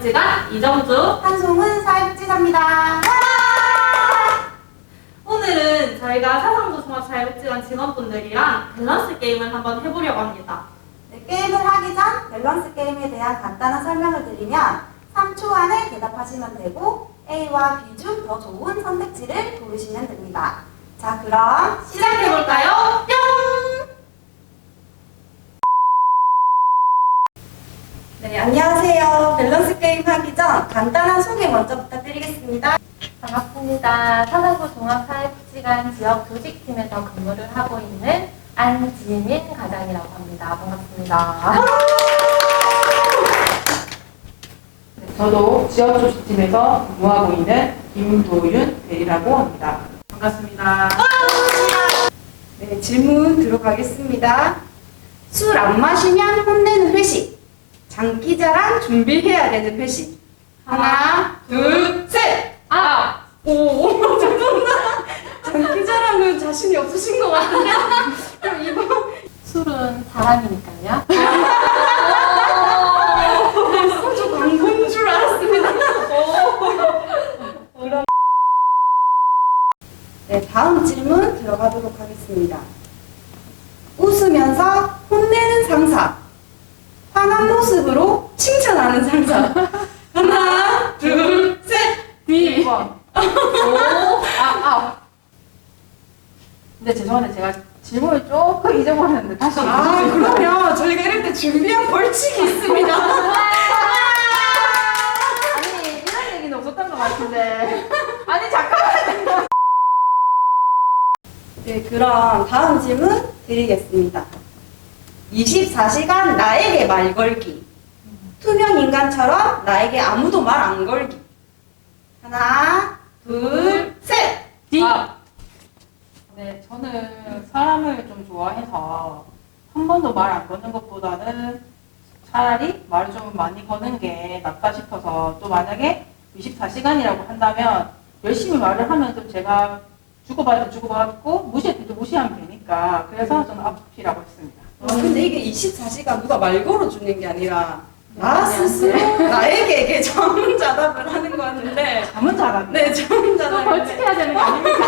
사회복지관 이정주. 한송은 사회복지사입니다. 오늘은 저희가 사상도 종합사회복지관 직원분들이랑 밸런스 게임을 한번 해보려고 합니다. 네, 게임을 하기 전 밸런스 게임에 대한 간단한 설명을 드리면 3초 안에 대답하시면 되고 A와 B 중 더 좋은 선택지를 고르시면 됩니다. 자, 그럼 시작해볼까요? 뿅! 네, 안녕하세요. 간단한 소개 먼저 부탁드리겠습니다. 반갑습니다. 사상구 종합사회복지관 지역 조직팀에서 근무를 하고 있는 안지민 과장이라고 합니다. 반갑습니다. 네, 저도 지역 조직팀에서 근무하고 있는 김도윤 대리라고 합니다. 반갑습니다. 네, 질문 들어가겠습니다. 술 안 마시면 혼내는 회식. 장기자랑 준비해야 되는 회식. 하나, 둘, 셋! 아! 오, 죄송합니다. 장기자랑은 자신이 없으신 것 같은데. 그럼 이번 술은 사람이니까요. 소주 광고인 줄 알았습니다. 그럼 네, 다음 질문 들어가도록 하겠습니다. 웃으면서 혼내는 상사. 화난 모습으로 칭찬하는 상사. 하나, 둘, 셋. B. 1번. 아, 아. 근데 죄송한데 제가 질문을 조금 잊어버렸는데 다시 아, 해주세요. 그러면 저희가 이럴 때 준비한 벌칙이 있습니다. 아니 이런 얘기는 없었던 것 같은데 아니 잠깐만 네, 그럼 다음 질문 드리겠습니다. 24시간 나에게 말 걸기. 투명 인간처럼 나에게 아무도 말 안 걸기. 하나, 둘, 셋! D. 아, 네 저는 사람을 좀 좋아해서 한 번도 말 안 거는 것보다는 차라리 말을 좀 많이 거는 게 낫다 싶어서 또 만약에 24시간이라고 한다면 열심히 말을 하면 좀 제가 주고받고 무시할 때도 무시하면 되니까 그래서 저는 앞이라고 했습니다. 아, 근데 이게 24시간 누가 말 걸어주는 게 아니라 나 스스로 나에게 이게 전문자답을 하는 거였는데 잠은 잘안 네, 또 전문자답. 벌칙해야 되는 거 아닙니까?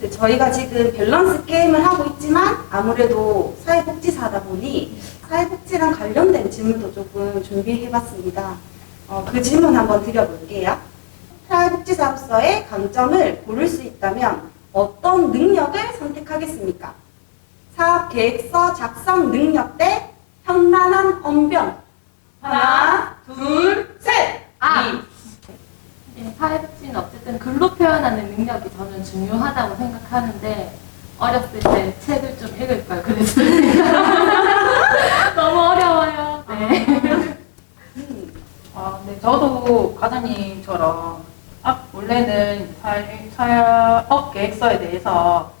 네, 저희가 지금 밸런스 게임을 하고 있지만 아무래도 사회복지사다 보니 사회복지랑 관련된 질문도 조금 준비해봤습니다. 어, 그 질문 한번 드려볼게요. 사회복지사로서의 강점을 고를 수 있다면 어떤 능력을 선택하겠습니까? 사업 계획서 작성 능력 대 현란한 언변. 하나, 둘, 셋. 아! 네, 사회복지는 어쨌든 글로 표현하는 능력이 저는 중요하다고 생각하는데 어렸을 때 책을 좀 읽을 걸 그랬습니다. 너무 어려워요. 네. 음, 아, 네, 저도 과장님처럼 아, 원래는 사, 사업 계획서에 대해서 좀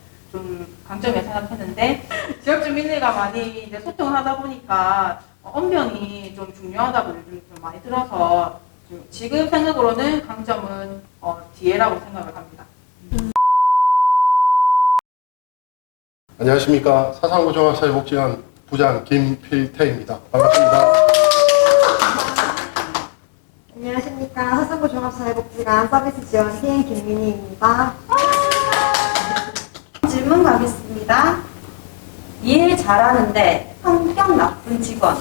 강점이 생각했는데 지역 주민들과 많이 이제 소통을 하다 보니까 언변이 좀 중요하다고 요즘 좀 많이 들어서 좀 지금 생각으로는 강점은 어, 뒤에라고 생각을 합니다. 안녕하십니까 사상구 종합사회복지관 부장 김필태입니다. 반갑습니다. 안녕하십니까. 화성구 종합사회복지관 서비스 지원 팀 김민희입니다. 질문 가겠습니다. 일 잘하는데 성격 나쁜 직원.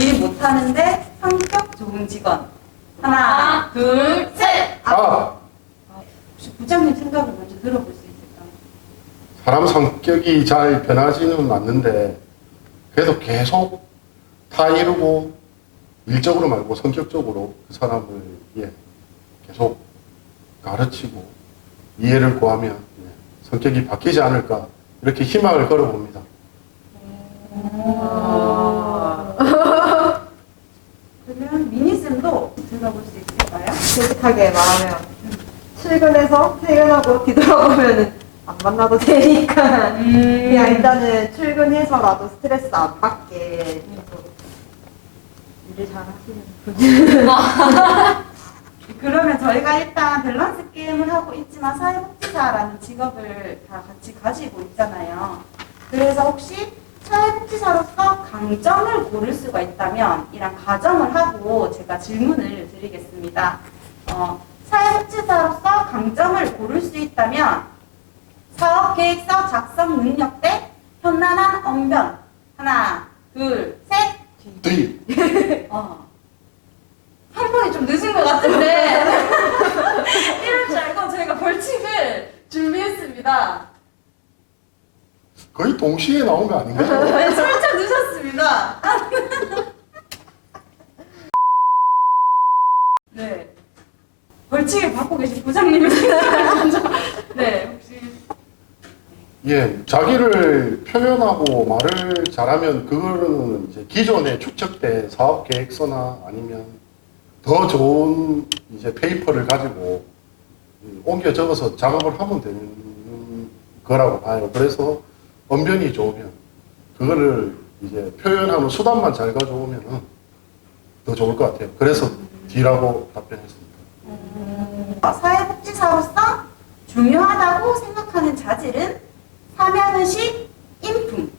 일 못하는데 성격 좋은 직원. 하나, 둘, 셋. 아 혹시 부장님 생각을 먼저 들어볼 수 있을까요? 사람 성격이 잘 변하지는 않는데 그래도 계속 다 이루고 일적으로 말고 성격적으로 그 사람을 예, 계속 가르치고 이해를 구하면 예, 성격이 바뀌지 않을까 이렇게 희망을 걸어봅니다. 그러면 미니쌤도 들어볼 수 있을까요? 솔직하게 말하면. 출근해서 퇴근하고 뒤돌아보면 안 만나도 되니까. 그냥 일단은 출근해서라도 스트레스 안 받게 일을 잘 하시는 그러면 저희가 일단 밸런스 게임을 하고 있지만 사회복지사라는 직업을 다 같이 가지고 있잖아요. 그래서 혹시 사회복지사로서 강점을 고를 수가 있다면 이란 가정을 하고 제가 질문을 드리겠습니다. 어, 사회복지사로서 강점을 고를 수 있다면 사업 계획서 작성 능력 대 현란한 언변 하나 둘셋 뒤. 어. 한 번이 좀 늦은 것 같은데 이럴 줄 알고 저희가 벌칙을 준비했습니다. 거의 동시에 나온 거 아닌가요? 네, 살짝 늦었습니다. 네. 벌칙을 받고 계신 부장님이 먼저 네 혹시 예, 자기를 표현하고 말을 잘하면 그거는 이제 기존에 축적된 사업 계획서나 아니면 더 좋은 이제 페이퍼를 가지고 음, 옮겨 적어서 작업을 하면 되는 거라고 봐요. 그래서 언변이 좋으면 그거를 이제 표현하는 수단만 잘 가져오면 더 좋을 것 같아요. 그래서 D라고 답변했습니다. 사회복지사로서 중요하다고 생각하는 자질은 사면의식, 인품.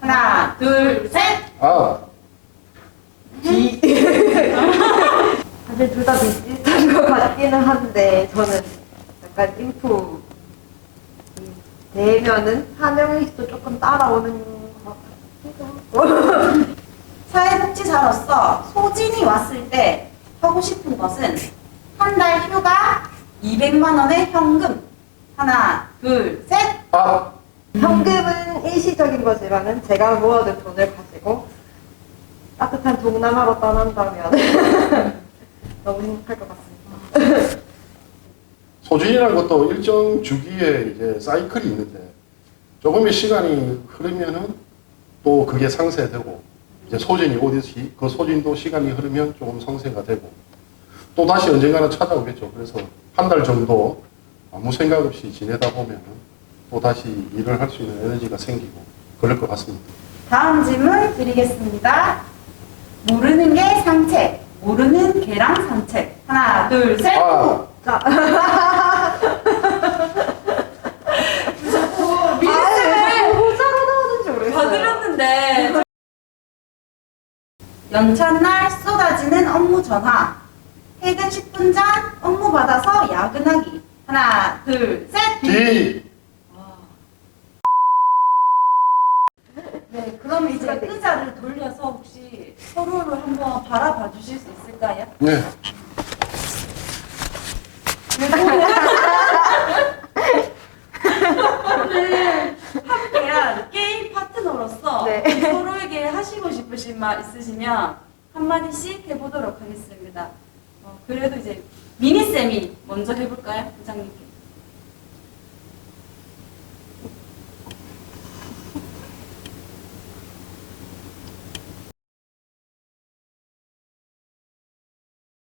하나, 둘, 셋. 아, 사실 둘다 비슷한 것 같기는 한데 저는 약간 인프 되면은 사명의식도 조금 따라오는 것 같기도 하고 사회복지사로서 소진이 왔을 때 하고 싶은 것은 한 달 휴가 200만 원의 현금. 하나, 둘, 셋. 아, 현금은 일시적인 거지만은 제가 모아둔 돈을 가지고 따뜻한 동남아로 떠난다면 너무 행복할 것 같습니다. 소진이라는 것도 일정 주기에 이제 사이클이 있는데 조금의 시간이 흐르면은 또 그게 상쇄되고 이제 소진이 오듯이 그 소진도 시간이 흐르면 조금 상쇄가 되고 또 다시 언젠가는 찾아오겠죠. 그래서 한 달 정도 아무 생각 없이 지내다 보면은 또 다시 일을 할 수 있는 에너지가 생기고 그럴 것 같습니다. 다음 질문 드리겠습니다. 모르는 게 산책, 모르는 개랑 산책. 하나, 둘, 셋. 아, 자, 미니쌤을 호자로 나오는지 모르겠어요. 봐드렸는데. 연찬날 쏟아지는 업무 전화. 퇴근 10분 전 업무 받아서 야근하기. 하나, 둘, 셋. D 네, 그럼 이제 의자를 돌려서 혹시 서로를 한번 바라봐 주실 수 있을까요? 네. 오늘 함께한 게임 파트너로서 네. 서로에게 하시고 싶으신 말 있으시면 한마디씩 해보도록 하겠습니다. 어, 그래도 이제 미니쌤이 먼저 해볼까요? 부장님께.